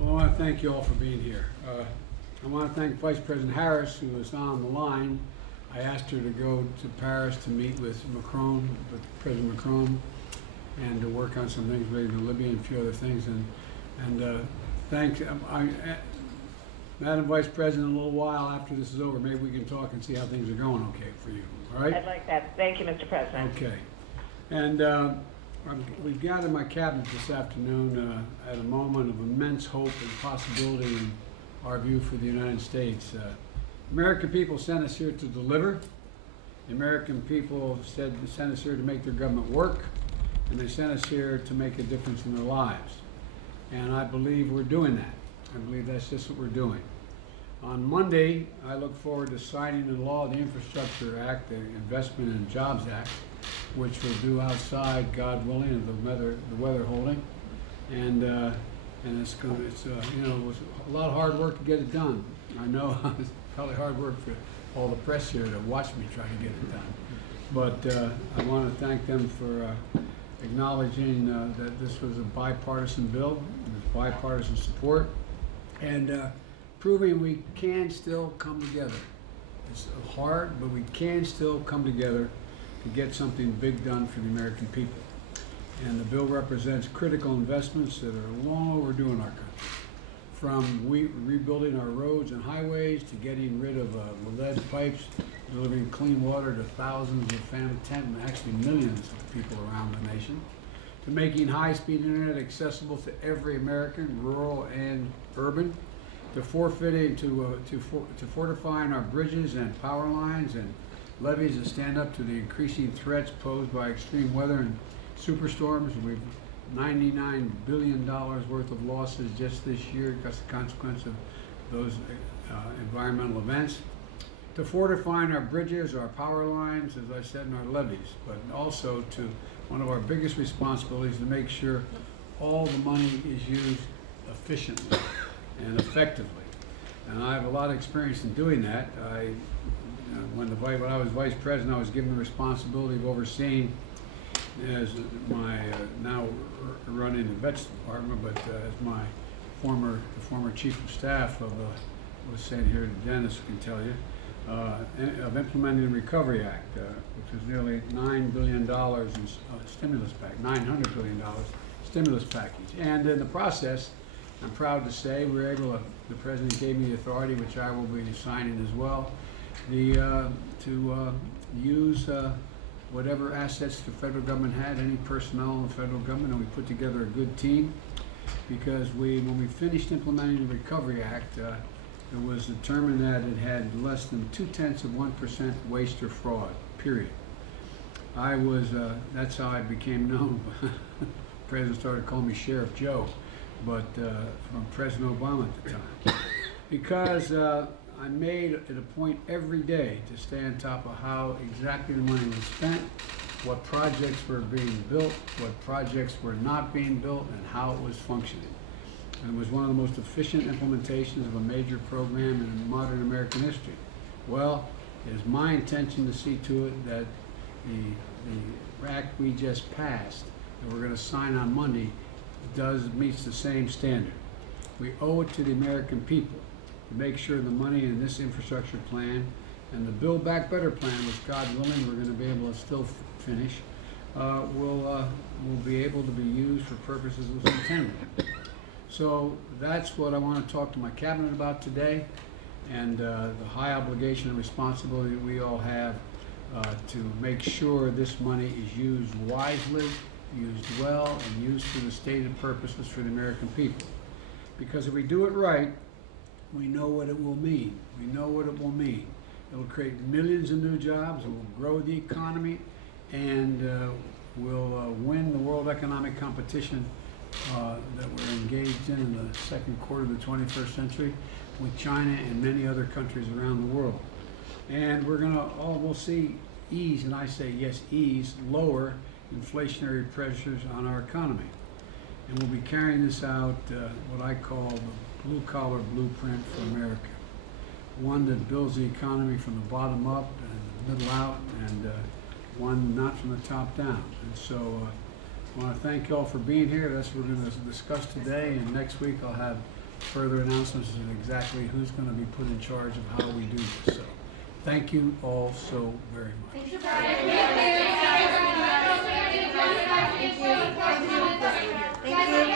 Well, I want to thank you all for being here. I want to thank Vice President Harris, who is on the line. I asked her to go to Paris to meet with Macron, with President Macron, and to work on some things related to Libya and a few other things. Thanks, Madam Vice President. In a little while after this is over, maybe we can talk and see how things are going. Okay for you? All right. I'd like that. Thank you, Mr. President. Okay. And we've gathered my cabinet this afternoon at a moment of immense hope and possibility in our view for the United States. American people sent us here to deliver. The American people sent us here to make their government work, and they sent us here to make a difference in their lives. And I believe we're doing that. I believe that's just what we're doing. On Monday, I look forward to signing into law the Infrastructure Act, the Investment and Jobs Act, which we'll do outside, God willing, of the weather holding. And it's you know, it was a lot of hard work to get it done. I know it's probably hard work for all the press here to watch me try to get it done. But I want to thank them for acknowledging that this was a bipartisan bill, with bipartisan support, and proving we can still come together. It's hard, but we can still come together to get something big done for the American people. And the bill represents critical investments that are long overdue in our country. From rebuilding our roads and highways to getting rid of lead pipes, delivering clean water to thousands of families, actually millions of people around the nation, to making high-speed internet accessible to every American, rural and urban, to fortifying our bridges and power lines and levees that stand up to the increasing threats posed by extreme weather and superstorms. We've $99 billion worth of losses just this year as a consequence of those environmental events. To fortifying our bridges, our power lines, as I said, and our levees, but also to one of our biggest responsibilities to make sure all the money is used efficiently and effectively. And I have a lot of experience in doing that. When I was vice president, I was given the responsibility of overseeing, as my now running the vets department, but as my former chief of staff of was saying here, Dennis can tell you, of implementing the Recovery Act, which was nearly $9 billion in stimulus package, $900 billion stimulus package. And in the process, I'm proud to say we were able to, the president gave me the authority, which I will be signing as well, to use whatever assets the federal government had, any personnel in the federal government, and we put together a good team, because when we finished implementing the Recovery Act, it was determined that it had less than 0.2% waste or fraud, period. That's how I became known. The president started calling me Sheriff Joe, but from President Obama at the time. Because I made it a point every day to stay on top of how exactly the money was spent, what projects were being built, what projects were not being built, and how it was functioning. And it was one of the most efficient implementations of a major program in modern American history. Well, it is my intention to see to it that the act we just passed, that we're going to sign on Monday, meets the same standard. We owe it to the American people to make sure the money in this infrastructure plan and the Build Back Better plan, which God willing we're going to be able to still finish, will be able to be used for purposes it was intended. So that's what I want to talk to my cabinet about today, and the high obligation and responsibility that we all have to make sure this money is used wisely, used well, and used for the stated purposes for the American people. Because if we do it right, we know what it will mean. We know what it will mean. It will create millions of new jobs, it will grow the economy, and will win the world economic competition that we're engaged in the second quarter of the 21st century with China and many other countries around the world. And we'll see ease, and I say yes, ease, lower inflationary pressures on our economy. And we'll be carrying this out, what I call the blue-collar blueprint for America. One that builds the economy from the bottom up and the middle out, and one not from the top down. And so I want to thank you all for being here. That's what we're going to discuss today, and next week I'll have further announcements of exactly who's going to be put in charge of how we do this. So, thank you all so very much. Thank you.